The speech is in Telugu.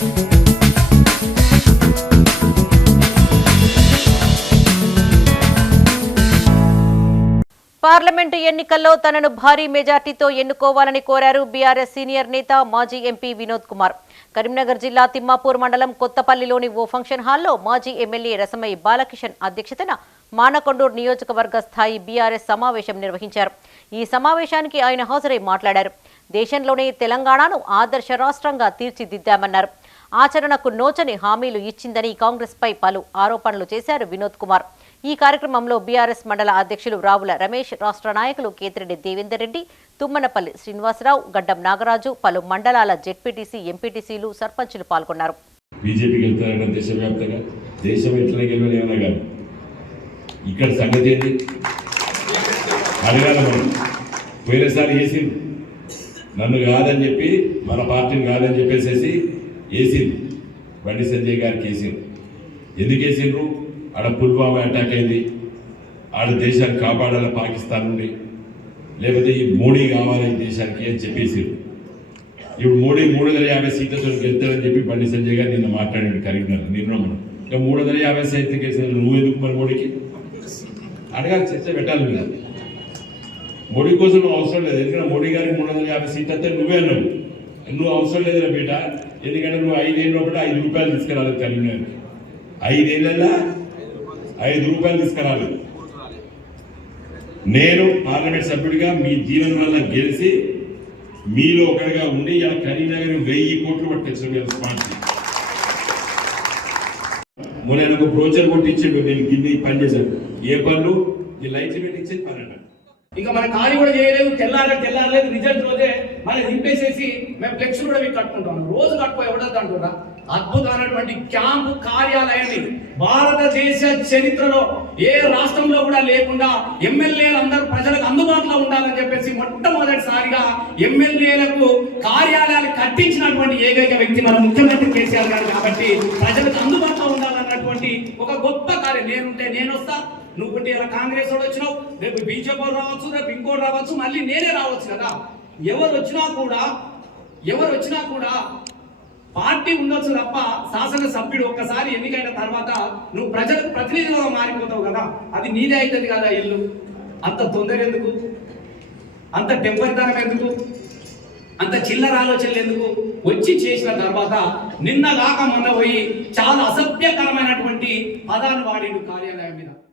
పార్లమెంటు ఎన్నికల్లో తనను భారీ మెజార్టీతో ఎన్నుకోవాలని కోరారు బీఆర్ఎస్ సీనియర్ నేత మాజీ ఎంపీ వినోద్ కుమార్. కరీంనగర్ జిల్లా తిమ్మాపూర్ మండలం కొత్తపల్లిలోని ఓ ఫంక్షన్ హాల్లో మాజీ ఎమ్మెల్యే రసమయ్య బాలకిషన్ అధ్యక్షతన మానకొండూరు నియోజకవర్గ స్థాయి బీఆర్ఎస్ సమావేశం నిర్వహించారు. ఈ సమావేశానికి ఆయన హాజరై మాట్లాడారు. దేశంలోనే తెలంగాణను ఆదర్శ రాష్ట్రంగా తీర్చిదిద్దామన్నారు. ఆచరణకు నోచని హామీలు ఇచ్చిందని కాంగ్రెస్పై పలు ఆరోపణలు చేశారు వినోద్ కుమార్. ఈ కార్యక్రమంలో బీఆర్ఎస్ మండల అధ్యక్షులు రావుల రమేష్, రాష్ట్ర నాయకులు కేతిరెడ్డి దేవేందర్ రెడ్డి, తుమ్మనపల్లి శ్రీనివాసరావు, గడ్డం నాగరాజు, పలు మండలాల జెడ్పీటీసీ, ఎంపీటీసీలు, సర్పంచులు పాల్గొన్నారు. ఇక్కడ సంగతి ఏంటి అడగాల మనం. పోయినసారి వేసింది నన్ను కాదని చెప్పి, మన పార్టీని కాదని చెప్పేసేసి వేసింది. బండి సంజయ్ గారికి వేసింది. ఎందుకు వేసిండ్రు? ఆడ పుల్వామా అటాక్ అయింది, ఆడ దేశాన్ని కాపాడాల పాకిస్తాన్ నుండి, లేకపోతే ఈ మోడీ కావాలి ఈ దేశానికి అని చెప్పేసారు. ఇప్పుడు మోడీ 350 సీట్లతో గెలుస్తాడని చెప్పి బండి సంజయ్ గారు నిన్న మాట్లాడాడు కరీంనగర్. నిన్న మనం ఇంకా 350 సీట్లు గెలిచారు. నువ్వు ఎందుకు మరి మోడీకి అడగాలి, చర్చ పెట్టాలి. మీరు మోడీ కోసం నువ్వు అవసరం లేదు. ఎందుకంటే మోడీ గారికి 350 సీట్లు వస్తే నువ్వే అన్నావు. నువ్వు అవసరం లేదురా బేట, ఎందుకంటే నువ్వు 5 ఏళ్ళ లోపల 5 రూపాయలు తీసుకురాలి కరీంనగర్కి. 5 ఏళ్ళల్లో 5 రూపాయలు తీసుకురాలి. నేను పార్లమెంట్ సభ్యుడిగా మీ జీవన వల్ల గెలిచి మీలో ఒకటిగా ఉండి ఇలా కరీంనగర్ 1000 కోట్లు పట్టించాను. స్మార్ట్ మొన్న నాకు బ్రోచర్ కొట్టించాడు. నేను గిన్నె పని చేశాను. ఏ పనులు? ఈ లైట్లు పెట్టించేది పని అన్న. ఇక మన ఖాళీ కూడా చేయలేదు. తెల్లారలేదు రిజల్ట్ రోజే మళ్ళీ నింపేసేసి మేము ఫ్లెక్స్ కూడా మీకు కట్టుకుంటాం. రోజు కట్టుకో ఎవడద్దు అంటున్నా. అద్భుతమైనటువంటి క్యాంపు కార్యాలయాన్ని భారతదేశ చరిత్రలో ఏ రాష్ట్రంలో కూడా లేకుండా ఎమ్మెల్యేలు అందరూ ప్రజలకు అందుబాటులో ఉండాలని చెప్పేసి మొట్టమొదటిసారిగా ఎమ్మెల్యేలకు కార్యాలయాలు కట్టించినటువంటి ఏకైక వ్యక్తి మన ముఖ్యమంత్రి కేసీఆర్ గారు. కాబట్టి ప్రజలకు అందుబాటులో ఉండాలన్నటువంటి ఒక గొప్ప కార్యం. నేనుంటే నేను వస్తా, నువ్వు ఇలా కాంగ్రెస్ వాడు వచ్చినావు, రేపు బీజేపీ రావచ్చు, రేపు ఇంకోటి రావచ్చు, మళ్ళీ నేనే రావచ్చు కదా. ఎవరు వచ్చినా కూడా పార్టీ ఉండొచ్చు తప్ప శాసనసభ్యుడు ఒక్కసారి ఎన్నికైన తర్వాత నువ్వు ప్రజలకు ప్రతినిధిగా మారిపోతావు కదా. అది నీదే అవుతుంది కదా. ఇల్లు అంత తొందర ఎందుకు? అంత టెంపరితనం ఎందుకు? అంత చిల్లర ఆలోచనలు ఎందుకు? వచ్చి చేసిన తర్వాత నిన్న కాక మొన్న పోయి చాలా అసభ్యకరమైనటువంటి పదాలు వాడిండు కార్యాలయం మీద.